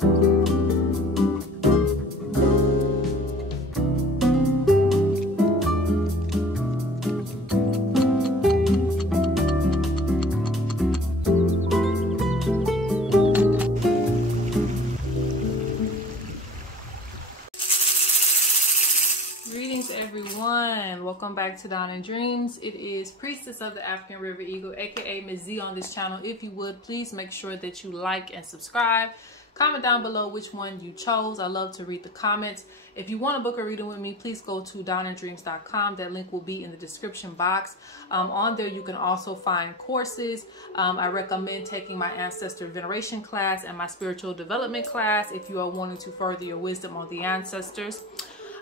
Greetings everyone, welcome back to Dawn and Dreams. It is Priestess of the African River Eagle, aka Ms.Z on this channel. If you would, please make sure that you like and subscribe. Comment down below which one you chose. I love to read the comments. If you want to book a reading with me, please go to dawnanddreams.com. That link will be in the description box. On there you can also find courses. I recommend taking my ancestor veneration class and my spiritual development class if you are wanting to further your wisdom on the ancestors.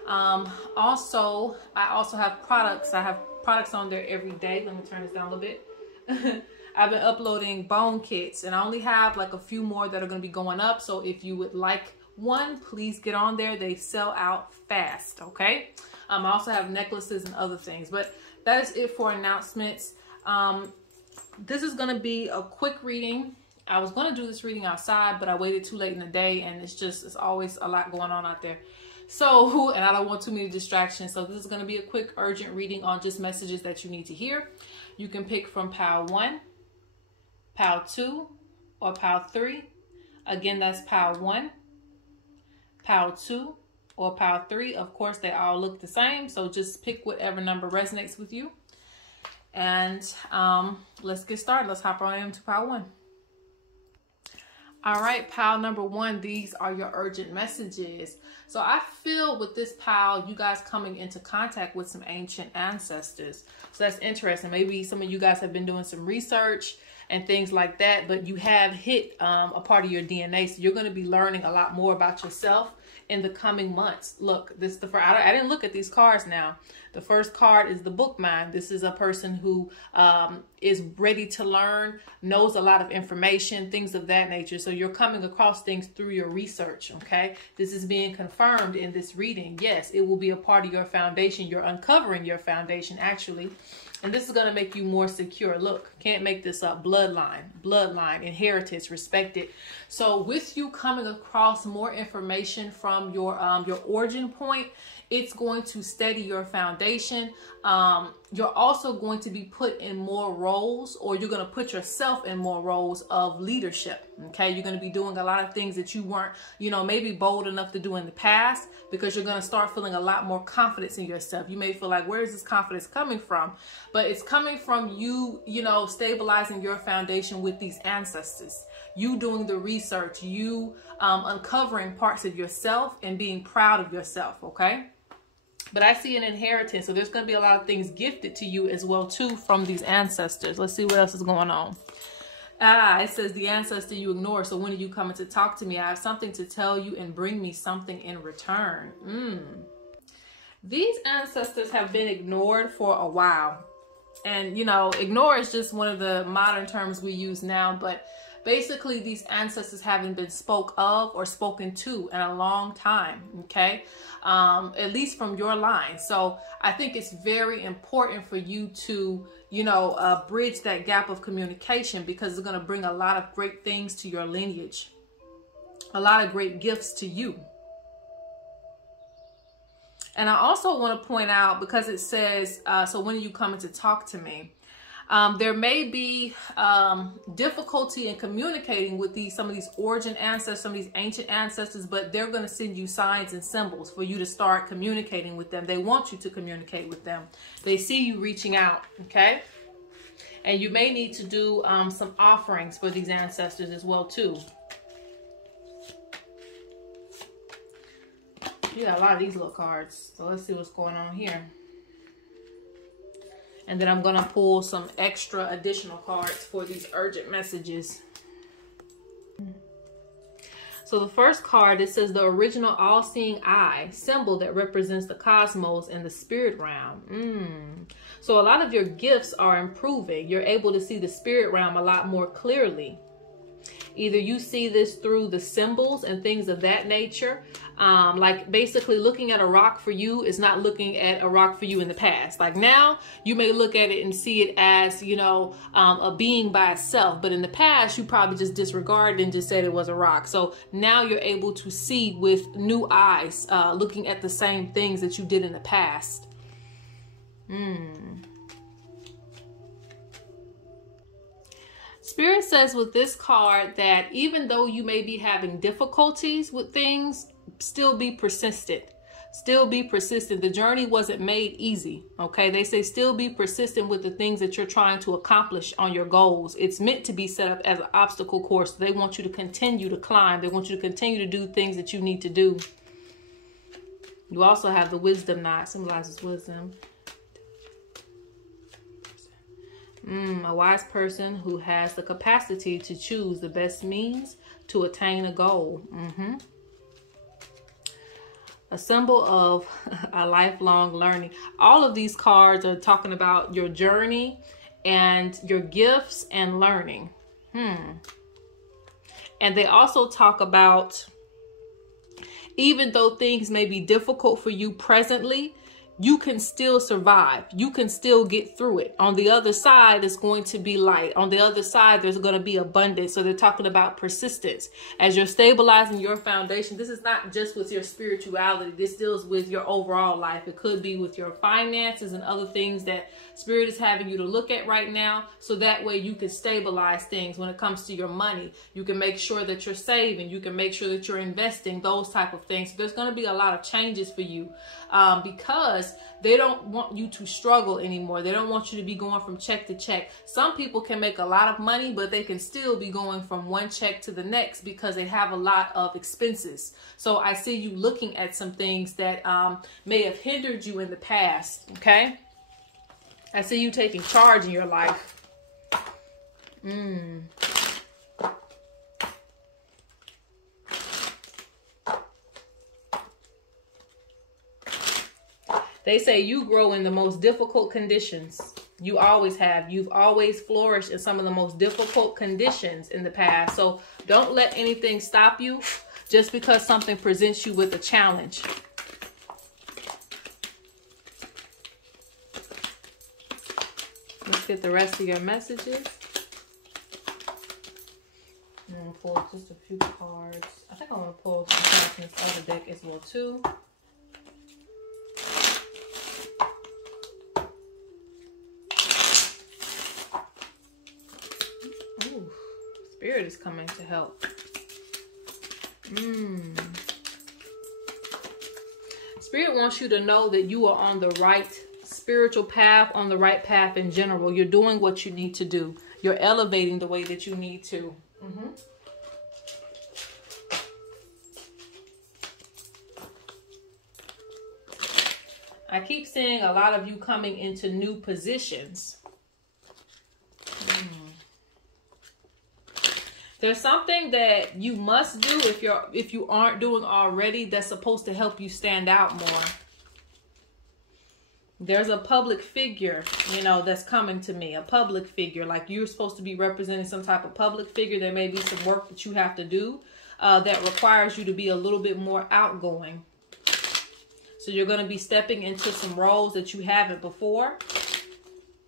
I also have products. I have products on there every day. Let me turn this down a little bit. I've been uploading bone kits, and I only have like a few more that are going to be going up. So if you would like one, please get on there. They sell out fast. Okay. I also have necklaces and other things, but that is it for announcements. This is going to be a quick reading. I was going to do this reading outside, but I waited too late in the day, and it's always a lot going on out there. So, and I don't want too many distractions. So this is going to be a quick urgent reading on just messages that you need to hear. You can pick from pile 1, pile 2, or pile 3. Again, that's pile 1, pile 2, or pile 3. Of course, they all look the same. So just pick whatever number resonates with you. And let's get started. Let's hop right into pile 1. All right, pile number 1, these are your urgent messages. So I feel with this pile, you guys coming into contact with some ancient ancestors. So that's interesting. Maybe some of you guys have been doing some research and things like that, but you have hit a part of your DNA. So you're going to be learning a lot more about yourself in the coming months. Look, this is the first, I didn't look at these cards now. The first card is the book mind. This is a person who is ready to learn, knows a lot of information, things of that nature. So you're coming across things through your research, okay? This is being confirmed in this reading. Yes, it will be a part of your foundation. You're uncovering your foundation, actually. And this is going to make you more secure. Look, can't make this up. Bloodline, inheritance, respected. So with you coming across more information from your origin point, it's going to steady your foundation. You're also going to be put in more roles, or you're going to put yourself in more roles of leadership. Okay. You're going to be doing a lot of things that you weren't, maybe bold enough to do in the past, because you're going to start feeling a lot more confidence in yourself. You may feel like, where is this confidence coming from? But it's coming from you, stabilizing your foundation with these ancestors, you doing the research, you uncovering parts of yourself and being proud of yourself. Okay. But I see an inheritance. So there's going to be a lot of things gifted to you as well, too, from these ancestors. Let's see what else is going on. It says the ancestor you ignore. So when are you coming to talk to me? I have something to tell you and bring me something in return. These ancestors have been ignored for a while. And, ignore is just one of the modern terms we use now. But basically, these ancestors haven't been spoke of or spoken to in a long time, okay? At least from your line. So I think it's very important for you to, bridge that gap of communication, because it's going to bring a lot of great things to your lineage, a lot of great gifts to you. And I also want to point out, because it says, so when are you coming to talk to me? There may be difficulty in communicating with some of these origin ancestors, some of these ancient ancestors, but they're going to send you signs and symbols for you to start communicating with them. They want you to communicate with them. They see you reaching out, okay? And you may need to do some offerings for these ancestors as well, too. You got a lot of these little cards, so let's see what's going on here. And then I'm going to pull some extra additional cards for these urgent messages. So the first card, it says the original all-seeing eye, symbol that represents the cosmos and the spirit realm. So a lot of your gifts are improving. You're able to see the spirit realm a lot more clearly. Either you see this through the symbols and things of that nature. Like basically looking at a rock for you is not looking at a rock for you in the past. Like now you may look at it and see it as, you know, a being by itself. But in the past, you probably just disregarded and just said it was a rock. So now you're able to see with new eyes, looking at the same things that you did in the past. Spirit says with this card that even though you may be having difficulties with things, still be persistent. Still be persistent. The journey wasn't made easy. Okay. They say still be persistent with the things that you're trying to accomplish on your goals. It's meant to be set up as an obstacle course. They want you to continue to climb. They want you to continue to do things that you need to do. You also have the wisdom knot, symbolizes wisdom. A wise person who has the capacity to choose the best means to attain a goal. A symbol of a lifelong learning. All of these cards are talking about your journey and your gifts and learning. And they also talk about, even though things may be difficult for you presently, you can still survive. You can still get through it. On the other side, it's going to be light. On the other side, there's going to be abundance. So they're talking about persistence. As you're stabilizing your foundation, this is not just with your spirituality. This deals with your overall life. It could be with your finances and other things that Spirit is having you to look at right now. So that way you can stabilize things when it comes to your money. You can make sure that you're saving. You can make sure that you're investing, those type of things. So there's going to be a lot of changes for you because they don't want you to struggle anymore. They don't want you to be going from check to check. Some people can make a lot of money, but they can still be going from one check to the next because they have a lot of expenses. So I see you looking at some things that may have hindered you in the past. Okay. I see you taking charge in your life. They say you grow in the most difficult conditions. You always have. You've always flourished in some of the most difficult conditions in the past. So don't let anything stop you just because something presents you with a challenge. Let's get the rest of your messages. I'm going to pull just a few cards. I think I'm going to pull some cards from this other deck as well too. Ooh, Spirit is coming to help. Spirit wants you to know that you are on the right spiritual path, on the right path in general. You're doing what you need to do. You're elevating the way that you need to. I keep seeing a lot of you coming into new positions. There's something that you must do if you aren't doing already that's supposed to help you stand out more. There's a public figure, you know, that's coming to me. A public figure, like you're supposed to be representing some type of public figure. There may be some work that you have to do that requires you to be a little bit more outgoing. So you're going to be stepping into some roles that you haven't before.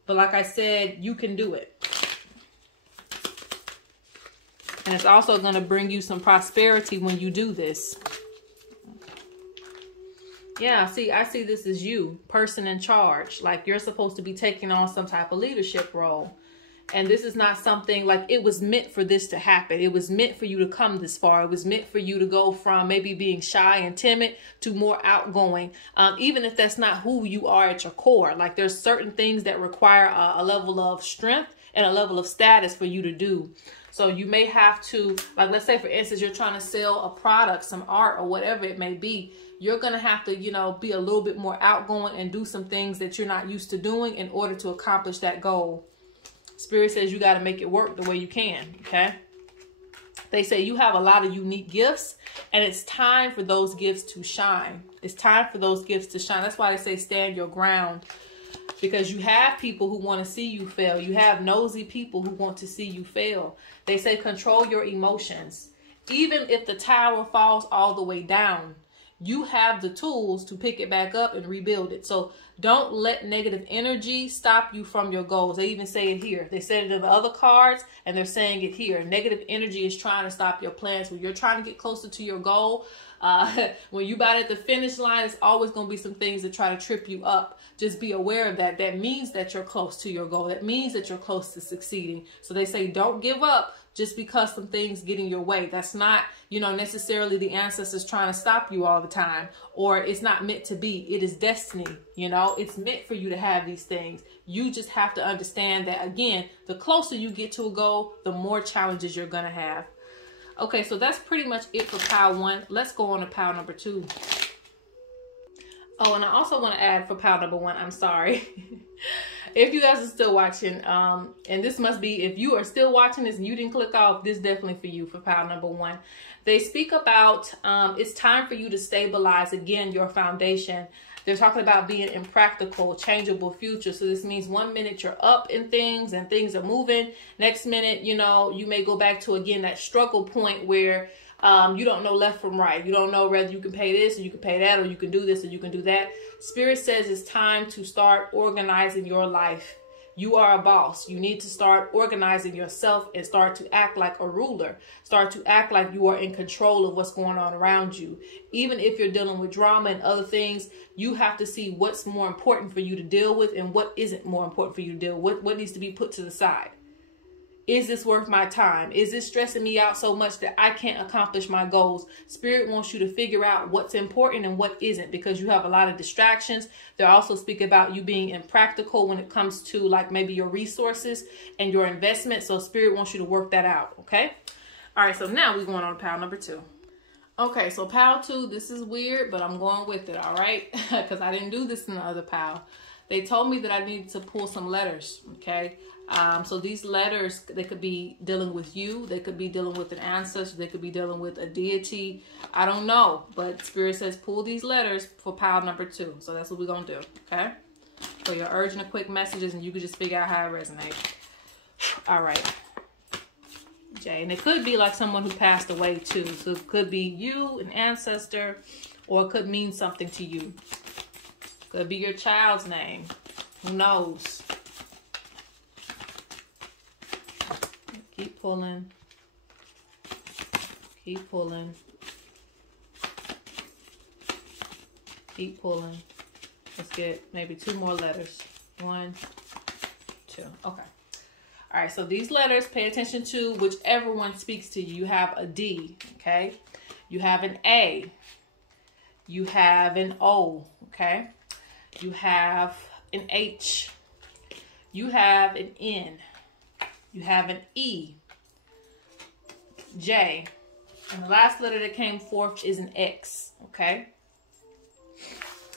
But like I said, you can do it. And it's also going to bring you some prosperity when you do this. Yeah, see, I see this as you, person in charge. Like you're supposed to be taking on some type of leadership role. And this is not something like it was meant for this to happen. It was meant for you to come this far. It was meant for you to go from maybe being shy and timid to more outgoing. Even if that's not who you are at your core. Like there's certain things that require a level of strength and a level of status for you to do. So you may have to, like, let's say, for instance, you're trying to sell a product, some art or whatever it may be. You're going to have to, you know, be a little bit more outgoing and do some things that you're not used to doing in order to accomplish that goal. Spirit says you got to make it work the way you can. Okay. They say you have a lot of unique gifts and it's time for those gifts to shine. It's time for those gifts to shine. That's why they say stand your ground. because you have people who want to see you fail. You have nosy people who want to see you fail. They say control your emotions. Even if the tower falls all the way down, you have the tools to pick it back up and rebuild it. So don't let negative energy stop you from your goals. They even say it here. They said it in the other cards, and they're saying it here. Negative energy is trying to stop your plans. When you're trying to get closer to your goal, when you about at the finish line, it's always going to be some things that try to trip you up. Just be aware of that. That means that you're close to your goal. That means that you're close to succeeding. So they say don't give up just because some things get in your way. That's not, necessarily the ancestors trying to stop you all the time, or it's not meant to be. It is destiny. It's meant for you to have these things. You just have to understand that, again, the closer you get to a goal, the more challenges you're going to have. Okay, so that's pretty much it for pile 1. Let's go on to pile number 2. Oh, and I also want to add for pile number 1, I'm sorry. If you guys are still watching, and this must be, if you are still watching this and you didn't click off, this is definitely for you for pile number 1. They speak about it's time for you to stabilize, again, your foundation. They're talking about being impractical, changeable future. So this means 1 minute you're up in things and things are moving. Next minute, you may go back to, again, that struggle point where you don't know left from right. You don't know whether you can pay this or you can pay that, or you can do this or you can do that. Spirit says it's time to start organizing your life. You are a boss. You need to start organizing yourself and start to act like a ruler. Start to act like you are in control of what's going on around you. Even if you're dealing with drama and other things, you have to see what's more important for you to deal with and what isn't more important for you to deal with. What needs to be put to the side. Is this worth my time? Is this stressing me out so much that I can't accomplish my goals? Spirit wants you to figure out what's important and what isn't, because you have a lot of distractions. They also speak about you being impractical when it comes to like maybe your resources and your investment. So Spirit wants you to work that out. Okay. All right. So now we're going on to pile number 2. Okay. So pile 2, this is weird, but I'm going with it. All right. Because I didn't do this in the other pile. They told me that I needed to pull some letters. Okay. So these letters, they could be dealing with you. They could be dealing with an ancestor. They could be dealing with a deity. I don't know. But Spirit says pull these letters for pile number 2. So that's what we're going to do. Okay. For your urgent and quick messages, and you can just figure out how it resonates. All right. J. And it could be like someone who passed away too. So it could be you, an ancestor, or it could mean something to you. Could be your child's name. Who knows? Keep pulling. Keep pulling. Keep pulling. Let's get maybe 2 more letters. 1, 2. Okay. All right. So these letters, pay attention to whichever one speaks to you. You have a D. Okay. You have an A. You have an O. Okay. You have an H. You have an N. You have an E, J, and the last letter that came forth is an X, okay?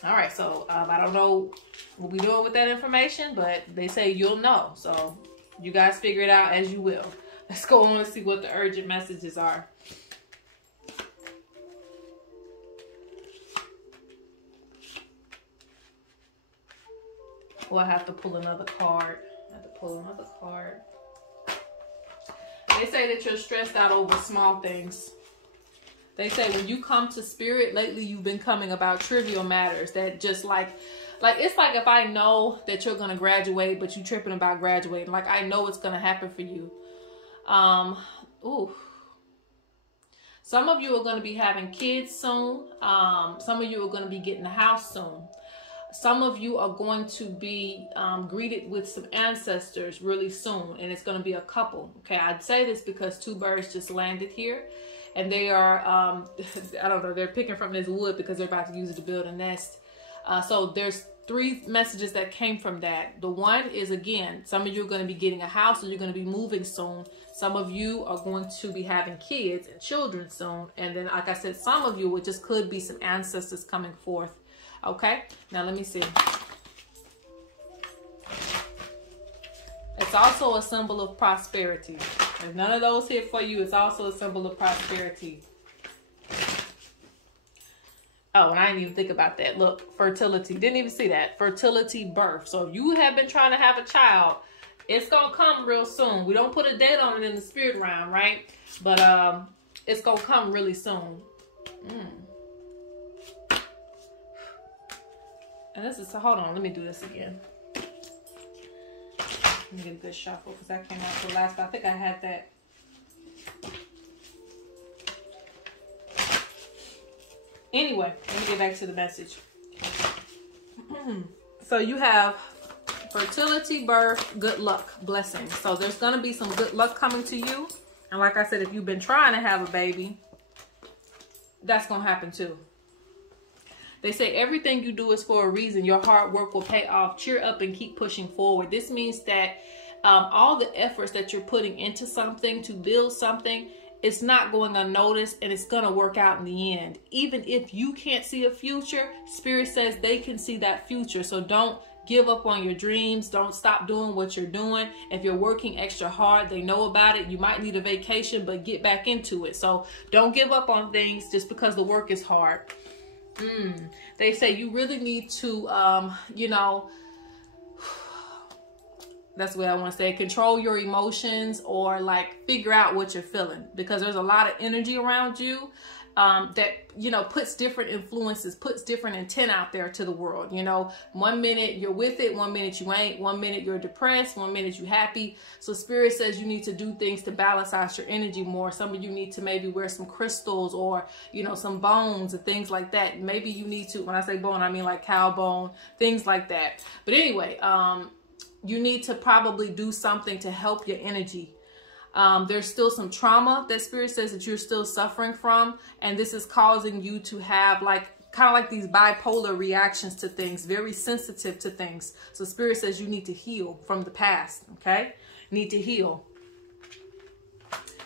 All right, so I don't know what we're doing with that information, but they say you'll know. So you guys figure it out as you will. Let's go on and see what the urgent messages are. Well, I have to pull another card. They say that you're stressed out over small things. They say when you come to Spirit, lately you've been coming about trivial matters that just like it's like if I know that you're going to graduate, but you tripping about graduating. Like I know it's going to happen for you. Some of you are going to be having kids soon. Some of you are going to be getting a house soon. Some of you are going to be greeted with some ancestors really soon, and it's going to be a couple. Okay, I'd say this because 2 birds just landed here, and they are, I don't know, they're picking from this wood because they're about to use it to build a nest. So there's 3 messages that came from that. The one is, again, some of you are going to be getting a house, or you're going to be moving soon. Some of you are going to be having kids and children soon. And then, like I said, some of you, it just could be some ancestors coming forth. Okay, now let me see. It's also a symbol of prosperity. If none of those hit for you, it's also a symbol of prosperity. Oh, and I didn't even think about that. Look, fertility. Didn't even see that. Fertility, birth. So if you have been trying to have a child, it's going to come real soon. We don't put a date on it in the spirit realm, right? But it's going to come really soon. And this is, hold on, let me do this again. Let me get a good shuffle because that came out for last, but I think I had that. Anyway, let me get back to the message. So you have fertility, birth, good luck, blessings. So there's going to be some good luck coming to you. And like I said, if you've been trying to have a baby, that's going to happen too. They say everything you do is for a reason. Your hard work will pay off. Cheer up and keep pushing forward. This means that all the efforts that you're putting into something to build something, it's not going unnoticed, and it's going to work out in the end. Even if you can't see a future, Spirit says they can see that future. So don't give up on your dreams. Don't stop doing what you're doing. If you're working extra hard, they know about it. You might need a vacation, but get back into it. So don't give up on things just because the work is hard. They say you really need to, you know, that's what I want to say, control your emotions, or like figure out what you're feeling, because there's a lot of energy around you that, you know, puts different influences, puts different intent out there to the world. You know, 1 minute you're with it, 1 minute you ain't, 1 minute you're depressed, 1 minute you're happy. So Spirit says you need to do things to balance out your energy more. Some of you need to maybe wear some crystals, or, you know, some bones and things like that. Maybe you need to, when I say bone, I mean like cow bone, things like that. But anyway, you need to probably do something to help your energy. There's still some trauma that Spirit says that you're still suffering from, and this is causing you to have like kind of like these bipolar reactions to things, very sensitive to things. So Spirit says you need to heal from the past. Okay, need to heal.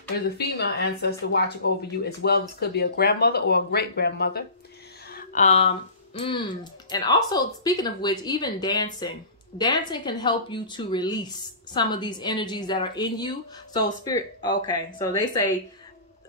There's a female ancestor watching over you as well. This could be a grandmother or a great grandmother. And also, speaking of which, even dancing can help you to release some of these energies that are in you. So Spirit, okay, so they say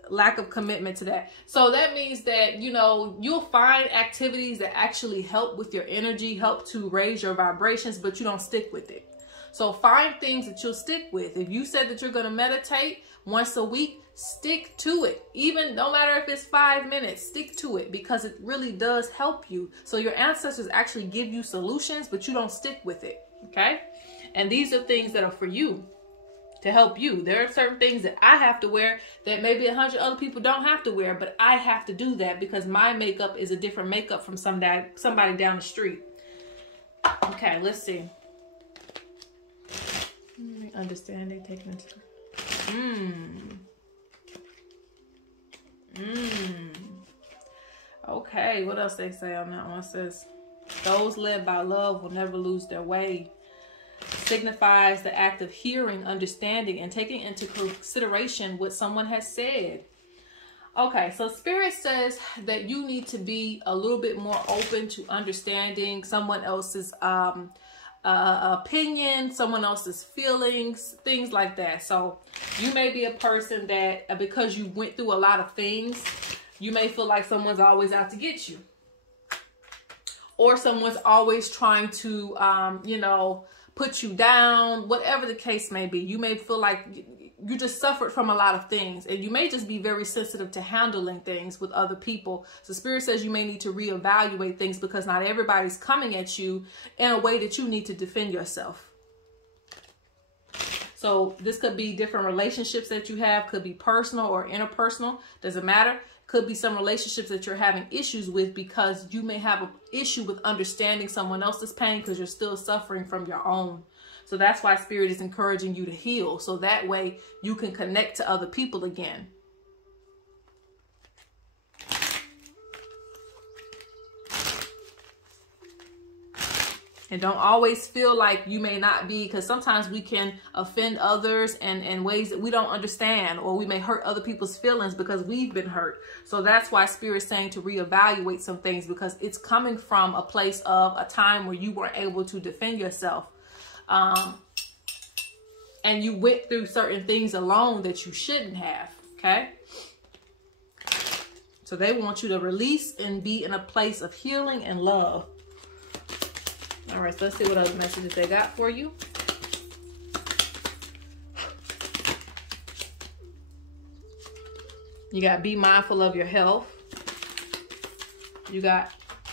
lack of commitment to that. So that means that, you know, you'll find activities that actually help with your energy, help to raise your vibrations, but you don't stick with it. So find things that you'll stick with. If you said that you're going to meditate once a week, stick to it. Even no matter if it's 5 minutes, stick to it, because it really does help you. So your ancestors actually give you solutions, but you don't stick with it. Okay. And these are things that are for you, to help you. There are certain things that I have to wear that maybe 100 other people don't have to wear, but I have to do that because my makeup is a different makeup from somebody down the street. Okay, let's see. Understanding, taking into Okay, what else they say on that one? It says, those led by love will never lose their way. Signifies the act of hearing, understanding, and taking into consideration what someone has said. Okay, so Spirit says that you need to be a little bit more open to understanding someone else's opinion, someone else's feelings, things like that. So you may be a person that, because you went through a lot of things, you may feel like someone's always out to get you, or someone's always trying to, you know, put you down, whatever the case may be. You may feel like you just suffered from a lot of things, and you may just be very sensitive to handling things with other people. So Spirit says you may need to reevaluate things, because not everybody's coming at you in a way that you need to defend yourself. So this could be different relationships that you have, could be personal or interpersonal, doesn't matter. Could be some relationships that you're having issues with, because you may have an issue with understanding someone else's pain because you're still suffering from your own. So that's why Spirit is encouraging you to heal, so that way you can connect to other people again. And don't always feel like you may not be, because sometimes we can offend others in ways that we don't understand, or we may hurt other people's feelings because we've been hurt. So that's why Spirit's saying to reevaluate some things, because it's coming from a place of a time where you weren't able to defend yourself. And you went through certain things alone that you shouldn't have. Okay. So they want you to release and be in a place of healing and love. All right, so let's see what other messages they got for you. You got be mindful of your health. You got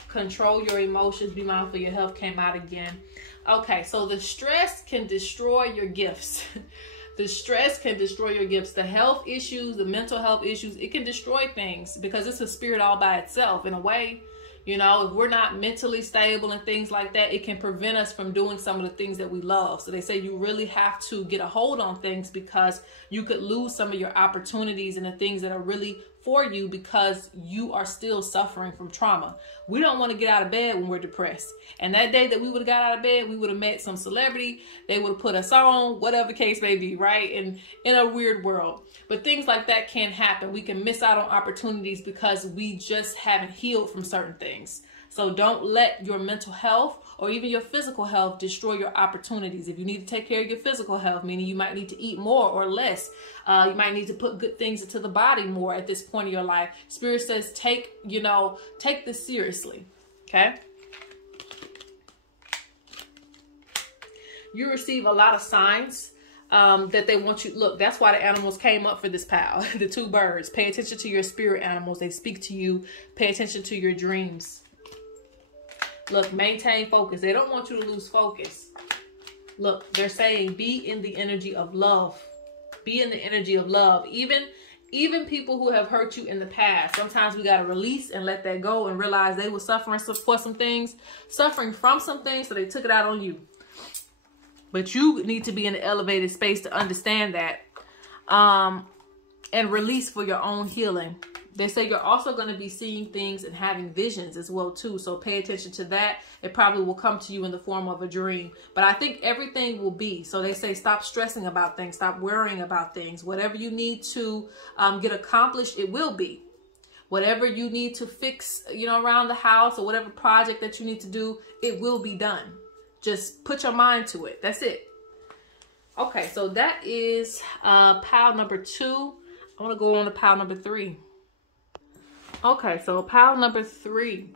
control your emotions, be mindful of your health came out again. Okay, so the stress can destroy your gifts. The stress can destroy your gifts. The health issues, the mental health issues, it can destroy things because it's a spirit all by itself in a way. You know, if we're not mentally stable and things like that, it can prevent us from doing some of the things that we love. So they say you really have to get a hold on things because you could lose some of your opportunities and the things that are really for you because you are still suffering from trauma. We don't want to get out of bed when we're depressed. And that day that we would have got out of bed, we would have met some celebrity. They would have put us on, whatever the case may be, right? And in a weird world. But things like that can happen. We can miss out on opportunities because we just haven't healed from certain things. So don't let your mental health or even your physical health destroy your opportunities. If you need to take care of your physical health, meaning you might need to eat more or less, you might need to put good things into the body more at this point in your life. Spirit says take this seriously, okay? You receive a lot of signs that they want you. Look, that's why the animals came up for this pile. The two birds. Pay attention to your spirit animals. They speak to you. Pay attention to your dreams. Look, maintain focus. They don't want you to lose focus. Look, they're saying be in the energy of love. Be in the energy of love. Even people who have hurt you in the past, sometimes we got to release and let that go and realize they were suffering for some things, suffering from some things, so they took it out on you. But you need to be in an elevated space to understand that and release for your own healing. They say you're also going to be seeing things and having visions as well, too. So pay attention to that. It probably will come to you in the form of a dream. But I think everything will be. So they say stop stressing about things. Stop worrying about things. Whatever you need to get accomplished, it will be. Whatever you need to fix, around the house or whatever project that you need to do, it will be done. Just put your mind to it. That's it. Okay, so that is pile number 2. I want to go on to pile number 3. Okay, so pile number 3.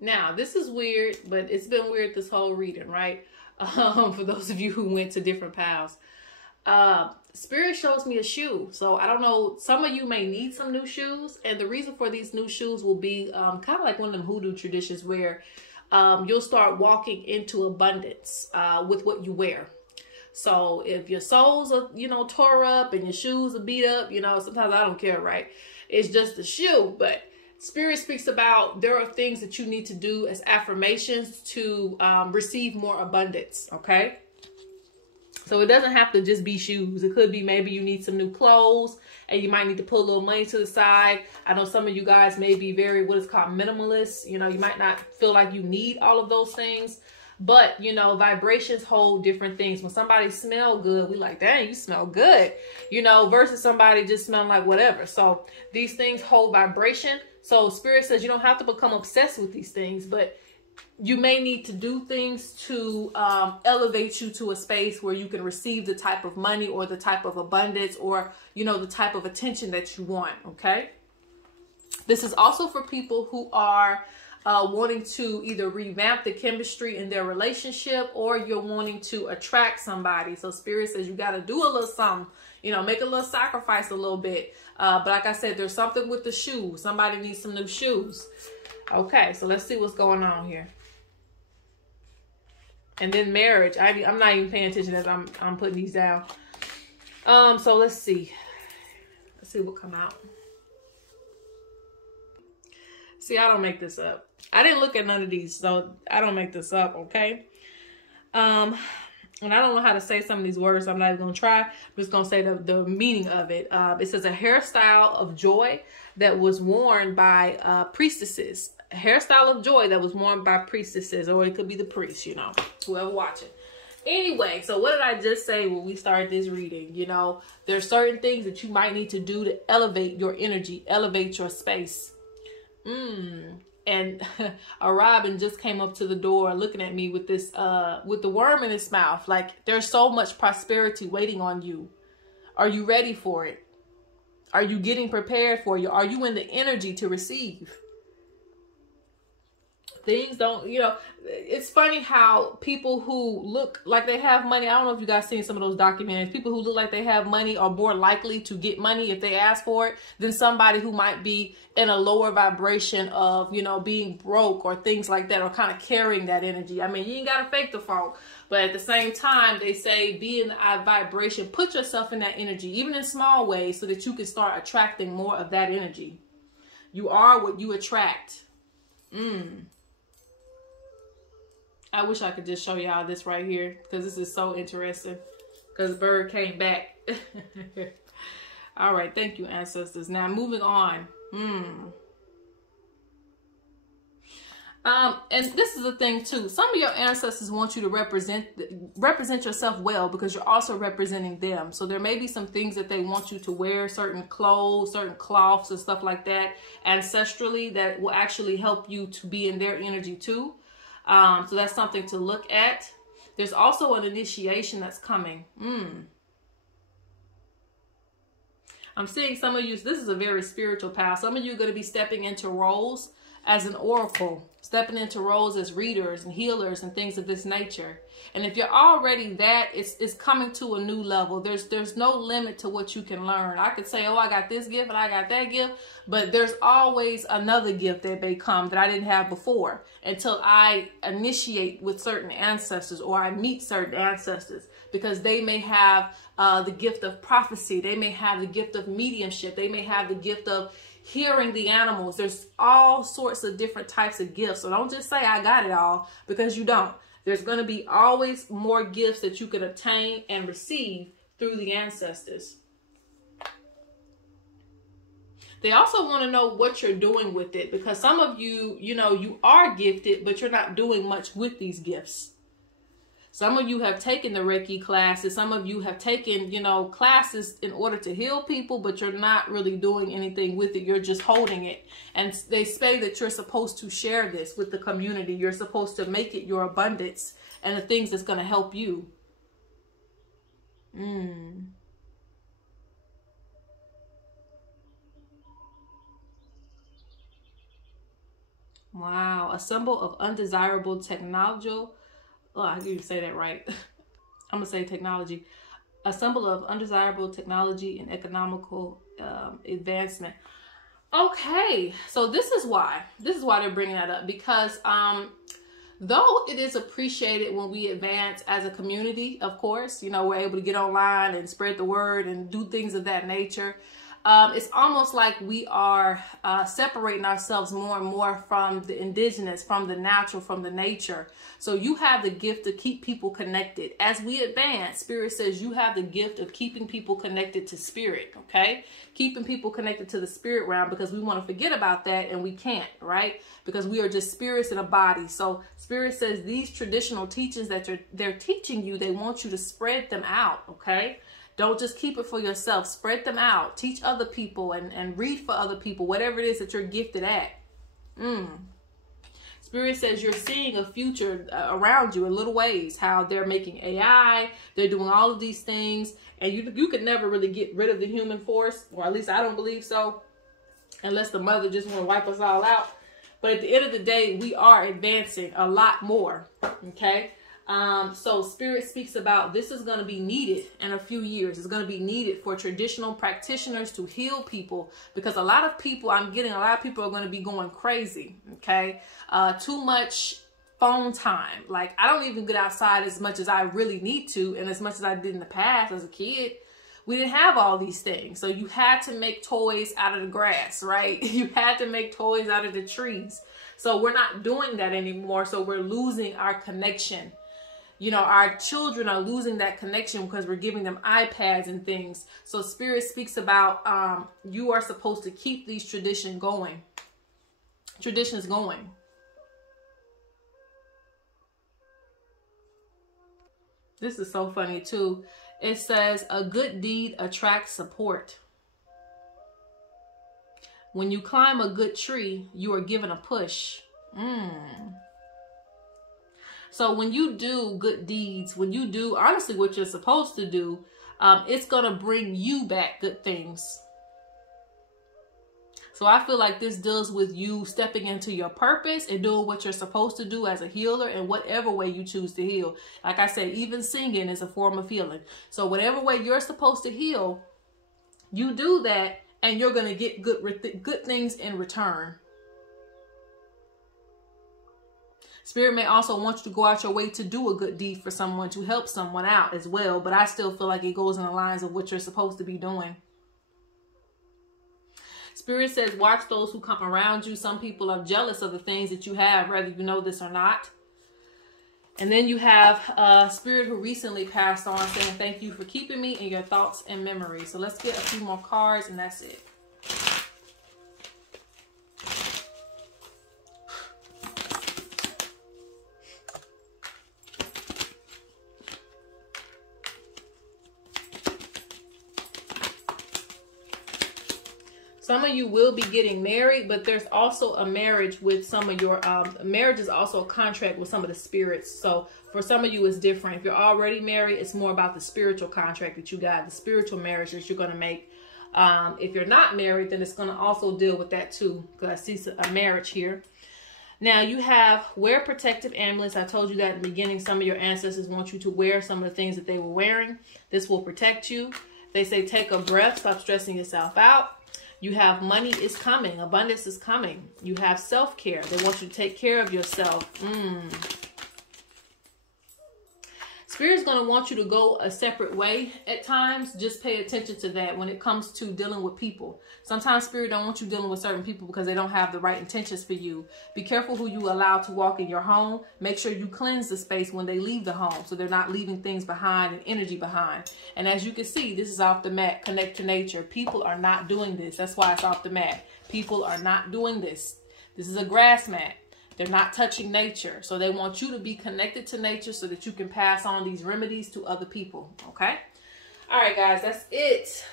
Now, this is weird, but it's been weird this whole reading, right? For those of you who went to different piles. Spirit shows me a shoe. So I don't know, some of you may need some new shoes. And the reason for these new shoes will be kind of like one of them hoodoo traditions where you'll start walking into abundance with what you wear. So if your soles are, tore up and your shoes are beat up, sometimes I don't care, right? It's just a shoe. But Spirit speaks about there are things that you need to do as affirmations to receive more abundance, okay? So it doesn't have to just be shoes. It could be maybe you need some new clothes and you might need to put a little money to the side. I know some of you guys may be very, what is called minimalist. You might not feel like you need all of those things. But, vibrations hold different things. When somebody smells good, we like, dang, you smell good, versus somebody just smelling like whatever. So these things hold vibration. So Spirit says you don't have to become obsessed with these things, but you may need to do things to elevate you to a space where you can receive the type of money or the type of abundance or, the type of attention that you want. Okay. This is also for people who are wanting to either revamp the chemistry in their relationship or you're wanting to attract somebody. So Spirit says you got to do a little something, make a little sacrifice a little bit. But like I said, there's something with the shoes. Somebody needs some new shoes. Okay, so let's see what's going on here. And then marriage. I'm not even paying attention as I'm putting these down. So let's see. Let's see what come out. See, I don't make this up. I didn't look at none of these, so I don't make this up, okay? And I don't know how to say some of these words. I'm not even going to try. I'm just going to say the meaning of it. It says a hairstyle of joy that was worn by priestesses. A hairstyle of joy that was worn by priestesses, or it could be the priest, whoever watching. Anyway, so what did I just say when we started this reading? There's certain things that you might need to do to elevate your energy, elevate your space. And a robin just came up to the door looking at me with this, with the worm in its mouth. Like, there's so much prosperity waiting on you. Are you ready for it? Are you getting prepared for you? Are you in the energy to receive? Things don't, you know, it's funny how people who look like they have money, I don't know if you guys seen some of those documentaries, people who look like they have money are more likely to get money if they ask for it than somebody who might be in a lower vibration of, you know, being broke or things like that, or kind of carrying that energy. I mean, you ain't got to fake the funk, but at the same time, they say be in the vibration, put yourself in that energy, even in small ways, so that you can start attracting more of that energy. You are what you attract. I wish I could just show y'all this right here, because this is so interesting, because Bird came back. All right. Thank you, ancestors. Now moving on. And this is the thing too. Some of your ancestors want you to represent yourself well, because you're also representing them. So there may be some things that they want you to wear, certain clothes, certain cloths and stuff like that, ancestrally, that will actually help you to be in their energy too. So that's something to look at. There's also an initiation that's coming. I'm seeing some of you, this is a very spiritual path. Some of you are going to be stepping into roles as an oracle, stepping into roles as readers and healers and things of this nature. And if you're already that, it's coming to a new level. There's no limit to what you can learn. I could say, oh, I got this gift and I got that gift, but there's always another gift that may come that I didn't have before, until I initiate with certain ancestors or I meet certain ancestors, because they may have the gift of prophecy. They may have the gift of mediumship. They may have the gift of hearing the animals. There's all sorts of different types of gifts. So don't just say I got it all, because you don't. There's going to be always more gifts that you can obtain and receive through the ancestors. They also want to know what you're doing with it, because some of you, you know, you are gifted, but you're not doing much with these gifts. Some of you have taken the Reiki classes. Some of you have taken, you know, classes in order to heal people, but you're not really doing anything with it. You're just holding it. And they say that you're supposed to share this with the community. You're supposed to make it your abundance and the things that's going to help you. Wow. A symbol of undesirable technological. Oh, I didn't say that right. I'm going to say technology. A symbol of undesirable technology and economical advancement. Okay, so this is why they're bringing that up, because though it is appreciated when we advance as a community, of course, you know, we're able to get online and spread the word and do things of that nature. It's almost like we are separating ourselves more and more from the indigenous, from the natural, from the nature. So you have the gift to keep people connected. As we advance, Spirit says you have the gift of keeping people connected to Spirit, okay? Keeping people connected to the spirit realm, because we want to forget about that and we can't, right? Because we are just spirits in a body. So Spirit says these traditional teachings that they're teaching you, they want you to spread them out, okay? Don't just keep it for yourself. Spread them out. Teach other people and read for other people, whatever it is that you're gifted at. Spirit says you're seeing a future around you in little ways, how they're making AI, they're doing all of these things, and you could never really get rid of the human force, or at least I don't believe so, unless the mother just want to wipe us all out. But at the end of the day, we are advancing a lot more, okay? So Spirit speaks about this is going to be needed in a few years. It's going to be needed for traditional practitioners to heal people, because a lot of people, a lot of people are going to be going crazy. Okay. Too much phone time. Like, I don't even get outside as much as I really need to. And as much as I did in the past as a kid, we didn't have all these things. So you had to make toys out of the grass, right? You had to make toys out of the trees. So we're not doing that anymore. So we're losing our connection. You know, our children are losing that connection because we're giving them iPads and things. So Spirit speaks about you are supposed to keep these traditions going. This is so funny too. It says a good deed attracts support. When you climb a good tree, you are given a push. So when you do good deeds, when you do honestly what you're supposed to do, it's going to bring you back good things. So I feel like this deals with you stepping into your purpose and doing what you're supposed to do as a healer in whatever way you choose to heal. Like I said, even singing is a form of healing. So whatever way you're supposed to heal, you do that and you're going to get good things in return. Spirit may also want you to go out your way to do a good deed for someone, to help someone out as well. But I still feel like it goes in the lines of what you're supposed to be doing. Spirit says, watch those who come around you. Some people are jealous of the things that you have, whether you know this or not. And then you have Spirit who recently passed on saying, thank you for keeping me in your thoughts and memories. So let's get a few more cards and that's it. Some of you will be getting married, but there's also a marriage with some of your, marriage is also a contract with some of the spirits. So for some of you, it's different. If you're already married, it's more about the spiritual contract that you got, the spiritual marriage that you're going to make. If you're not married, then it's going to also deal with that too, because I see a marriage here. Now you have wear protective amulets. I told you that in the beginning, some of your ancestors want you to wear some of the things that they were wearing. This will protect you. They say, take a breath, stop stressing yourself out. You have money is coming. Abundance is coming. You have self-care. They want you to take care of yourself. Spirit's going to want you to go a separate way at times. Just pay attention to that when it comes to dealing with people. Sometimes Spirit don't want you dealing with certain people because they don't have the right intentions for you. Be careful who you allow to walk in your home. Make sure you cleanse the space when they leave the home so they're not leaving things behind and energy behind. And as you can see, this is off the mat. Connect to nature. People are not doing this. That's why it's off the mat. People are not doing this. This is a grass mat. They're not touching nature. So they want you to be connected to nature so that you can pass on these remedies to other people. Okay? All right, guys, that's it